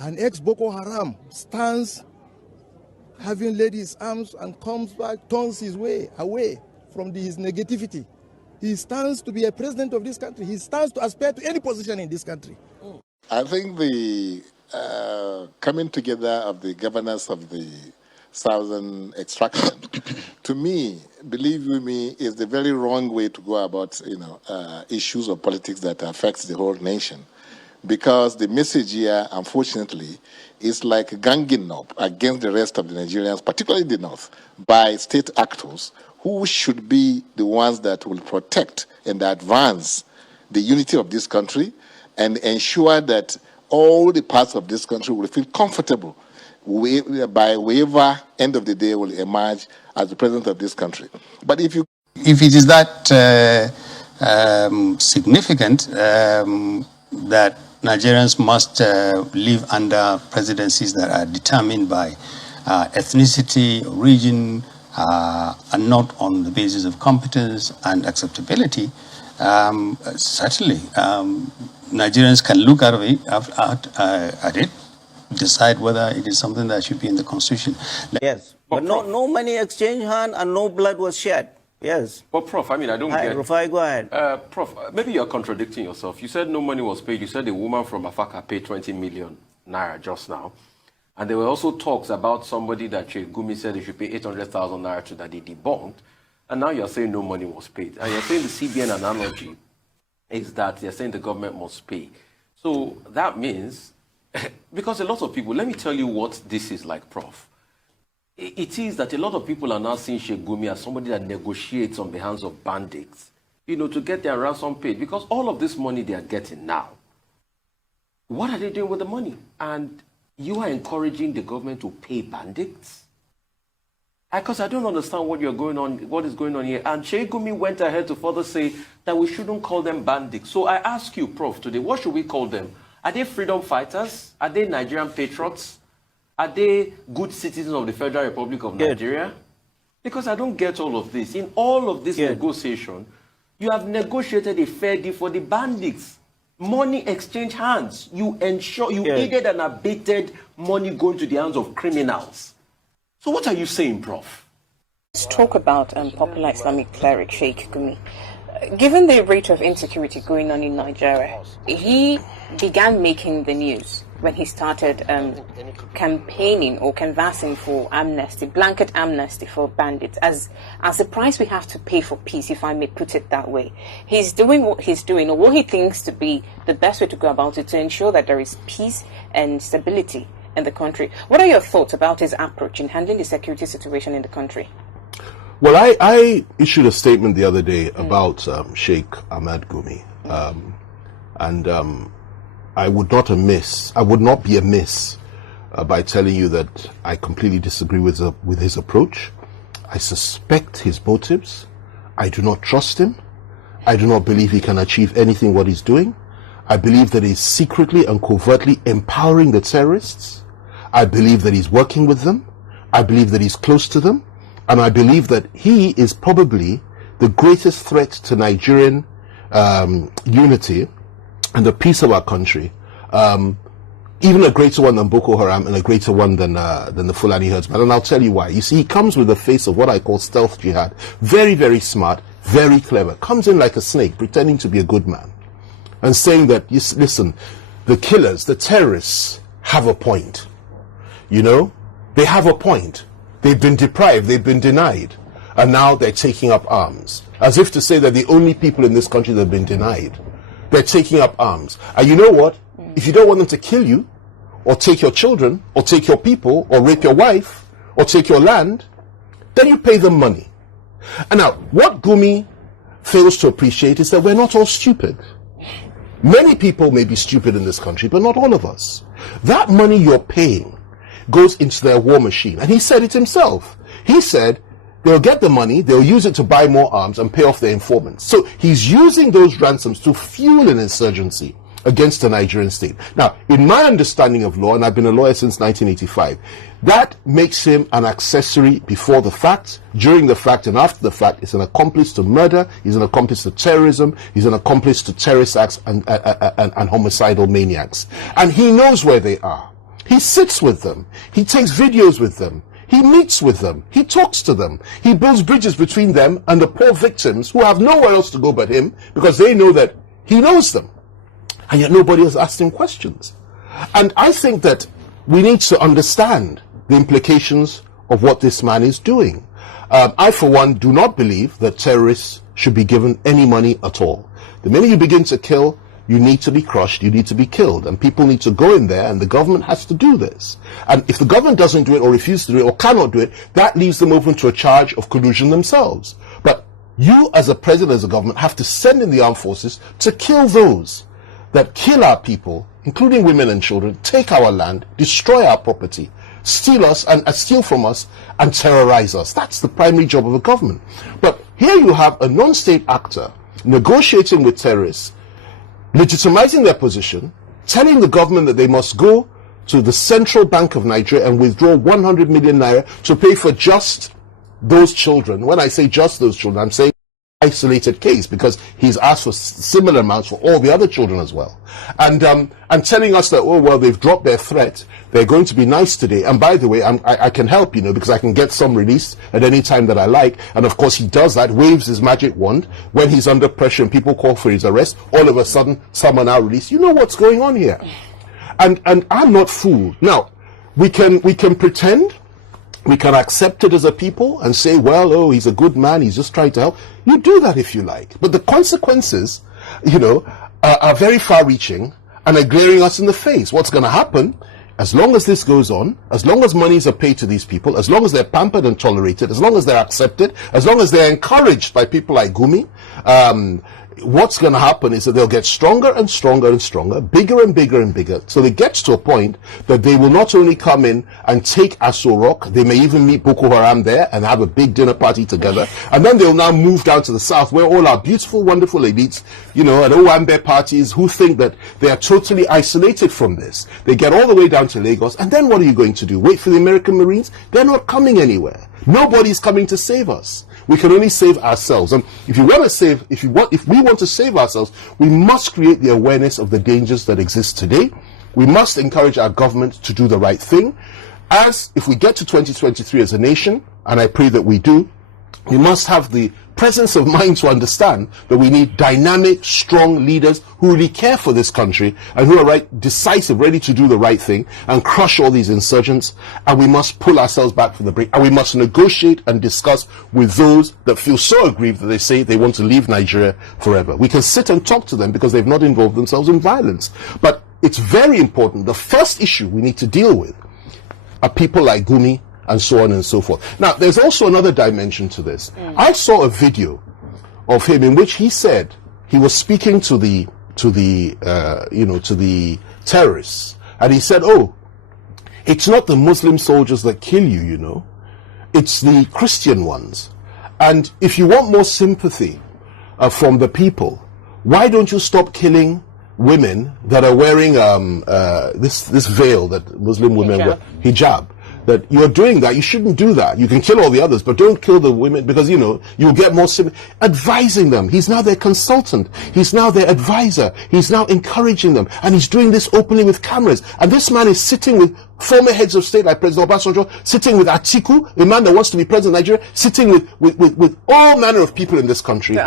An ex-Boko Haram stands having laid his arms and comes back, turns his way away from his negativity. He stands to be a president of this country. He stands to aspire to any position in this country. I think the coming together of the governors of the Southern extraction, to me, believe you me, is the very wrong way to go about issues of politics that affects the whole nation. Because the message here, unfortunately, is like ganging up against the rest of the Nigerians, particularly the North, by state actors who should be the ones that will protect and advance the unity of this country and ensure that all the parts of this country will feel comfortable by whoever end of the day will emerge as the president of this country. But if it is that significant that Nigerians must live under presidencies that are determined by ethnicity, region, and not on the basis of competence and acceptability, certainly Nigerians can look at it, decide whether it is something that should be in the constitution. Yes, but no money exchanged hand and no blood was shed. Yes. But Prof, I mean, I don't get... Rufai, go ahead. Prof, maybe you're contradicting yourself. You said no money was paid. You said a woman from Afaka paid 20 million naira just now. And there were also talks about somebody that Gumi said they should pay 800,000 naira to that they debunked. And now you're saying no money was paid. And you're saying the CBN analogy is that you're saying the government must pay. So that means, because a lot of people, let me tell you what this is like, Prof. It is that a lot of people are now seeing Sheikh Gumi as somebody that negotiates on behalf of bandits, to get their ransom paid. Because all of this money they are getting now, what are they doing with the money? And you are encouraging the government to pay bandits? Because I don't understand what is going on here. And Sheikh Gumi went ahead to further say that we shouldn't call them bandits. So I ask you, Prof, today, what should we call them? Are they freedom fighters? Are they Nigerian patriots? Are they good citizens of the Federal Republic of Nigeria? Because I don't get all of this. In all of this negotiation, you have negotiated a fair deal for the bandits. Money exchange hands. You ensure you aided and abated money going to the hands of criminals. So what are you saying, Prof? Let's talk about popular Islamic cleric Sheikh Gumi. Given the rate of insecurity going on in Nigeria, he began making the news when he started campaigning or canvassing for amnesty, blanket amnesty for bandits, as the price we have to pay for peace, if I may put it that way. He's doing what he's doing, or what he thinks to be the best way to go about it, to ensure that there is peace and stability in the country. What are your thoughts about his approach in handling the security situation in the country? Well, I issued a statement the other day about Sheikh Ahmad Gumi, and I would not be amiss by telling you that I completely disagree with his approach. I suspect his motives. I do not trust him. I do not believe he can achieve anything what he's doing. I believe that he's secretly and covertly empowering the terrorists. I believe that he's working with them. I believe that he's close to them. And I believe that he is probably the greatest threat to Nigerian unity and the peace of our country, even a greater one than Boko Haram and a greater one than the Fulani herdsmen. And I'll tell you why. You see, he comes with the face of what I call stealth jihad. Very, very smart, very clever. Comes in like a snake, pretending to be a good man, and saying that, listen, the killers, the terrorists have a point. They have a point. They've been deprived, they've been denied, and now they're taking up arms. As if to say that the only people in this country that have been denied. They're taking up arms. And you know what? If you don't want them to kill you, or take your children, or take your people, or rape your wife, or take your land, then you pay them money. And now, what Gumi fails to appreciate is that we're not all stupid. Many people may be stupid in this country, but not all of us. That money you're paying goes into their war machine. And he said it himself. He said they'll get the money, they'll use it to buy more arms and pay off their informants. So he's using those ransoms to fuel an insurgency against the Nigerian state. Now, in my understanding of law, and I've been a lawyer since 1985, that makes him an accessory before the fact, during the fact, and after the fact. He's an accomplice to murder, he's an accomplice to terrorism, he's an accomplice to terrorist acts and homicidal maniacs. And he knows where they are. He sits with them. He takes videos with them. He meets with them. He talks to them. He builds bridges between them and the poor victims who have nowhere else to go but him, because they know that he knows them. And yet nobody has asked him questions. And I think that we need to understand the implications of what this man is doing. I, for one, do not believe that terrorists should be given any money at all. The minute you begin to kill, you need to be crushed, you need to be killed, and people need to go in there, and the government has to do this. And if the government doesn't do it, or refuses to do it, or cannot do it, that leaves them open to a charge of collusion themselves. But you, as a president, as a government, have to send in the armed forces to kill those that kill our people, including women and children, take our land, destroy our property, steal us and steal from us, and terrorize us. That's the primary job of a government. But here you have a non-state actor negotiating with terrorists, legitimizing their position, telling the government that they must go to the Central Bank of Nigeria and withdraw 100 million naira to pay for just those children. When I say just those children, I'm saying isolated case, because he's asked for similar amounts for all the other children as well. And telling us that, oh, well, they've dropped their threat, they're going to be nice today, and by the way, I can help, because I can get some released at any time that I like. And of course he does that, waves his magic wand. When he's under pressure and people call for his arrest, all of a sudden some are now released. You know what's going on here. And I'm not fooled. Now, we can pretend, we can accept it as a people and say, well, oh, he's a good man, he's just trying to help. You do that if you like. But the consequences, are very far-reaching and are glaring us in the face. What's going to happen, as long as this goes on, as long as monies are paid to these people, as long as they're pampered and tolerated, as long as they're accepted, as long as they're encouraged by people like Gumi, what's going to happen is that they'll get stronger and stronger and stronger, bigger and bigger and bigger, so it gets to a point that they will not only come in and take Aso Rock, they may even meet Boko Haram there and have a big dinner party together, and then they'll now move down to the south where all our beautiful, wonderful elites, and Owambe parties who think that they are totally isolated from this. They get all the way down to Lagos, and then what are you going to do? Wait for the American Marines? They're not coming anywhere. Nobody's coming to save us. We can only save ourselves. And if we want to save ourselves, we must create the awareness of the dangers that exist today. We must encourage our government to do the right thing. If we get to 2023 as a nation, and I pray that we do, we must have the presence of mind to understand that we need dynamic, strong leaders who really care for this country and who are decisive, ready to do the right thing and crush all these insurgents. And we must pull ourselves back from the brink, and we must negotiate and discuss with those that feel so aggrieved that they say they want to leave Nigeria forever. We can sit and talk to them because they've not involved themselves in violence. But it's very important. The first issue we need to deal with are people like Gumi, and so on and so forth. Now, there's also another dimension to this. I saw a video of him in which he said he was speaking to the terrorists, and he said, "Oh, it's not the Muslim soldiers that kill you, it's the Christian ones. And if you want more sympathy from the people, why don't you stop killing women that are wearing this veil that Muslim women wear, hijab? That you're doing that, you shouldn't do that. You can kill all the others, but don't kill the women, because you'll get more sympathy." Advising them. He's now their consultant. He's now their advisor. He's now encouraging them, and he's doing this openly with cameras. And this man is sitting with former heads of state like President Obasanjo, sitting with Atiku, a man that wants to be president of Nigeria, sitting with all manner of people in this country.